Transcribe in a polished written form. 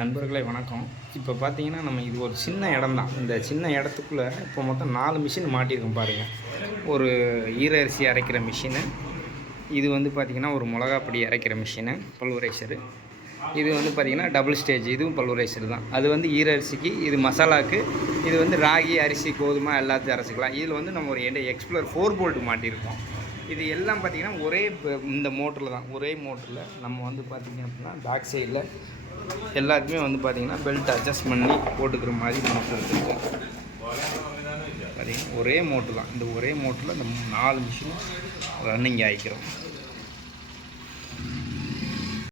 நண்பர்களே வணக்கம். இப்போ பார்த்தீங்கன்னா நம்ம இது ஒரு சின்ன இடம் தான். இந்த சின்ன இடத்துக்குள்ளே இப்போ மொத்தம் 4 மிஷின் மாட்டியிருக்கோம் பாருங்கள். ஒரு ஈரரிசி அரைக்கிற மிஷினு, இது வந்து பார்த்திங்கன்னா ஒரு மிளகாப்பொடி அரைக்கிற மிஷினு பல்வரைசரு, இது வந்து பார்த்திங்கன்னா டபுள் ஸ்டேஜ், இதுவும் பல்வரைசர் தான். அது வந்து ஈரரிசிக்கு, இது மசாலாவுக்கு, இது வந்து ராகி அரிசி கோதுமை எல்லாத்தையும் அரைச்சிக்கலாம். இதில் வந்து நம்ம ஒரு எக்ஸ்ப்ளோர் 4 போல்ட் மாட்டியிருக்கோம். இது எல்லாம் பார்த்திங்கன்னா ஒரே இந்த மோட்டரில் தான், ஒரே மோட்டரில் நம்ம வந்து பார்த்திங்க அப்படின்னா பேக் சைடில் எல்லாத்துக்குமே வந்து பார்த்திங்கன்னா பெல்ட் அட்ஜஸ்ட் பண்ணி போட்டுக்கிற மாதிரி மோட்டர் எடுத்துருக்கோம். பார்த்திங்கன்னா ஒரே மோட்ரு தான். இந்த ஒரே மோட்டரில் இந்த 4 மிஷினும் ரன்னிங் ஆகிக்கிறோம்.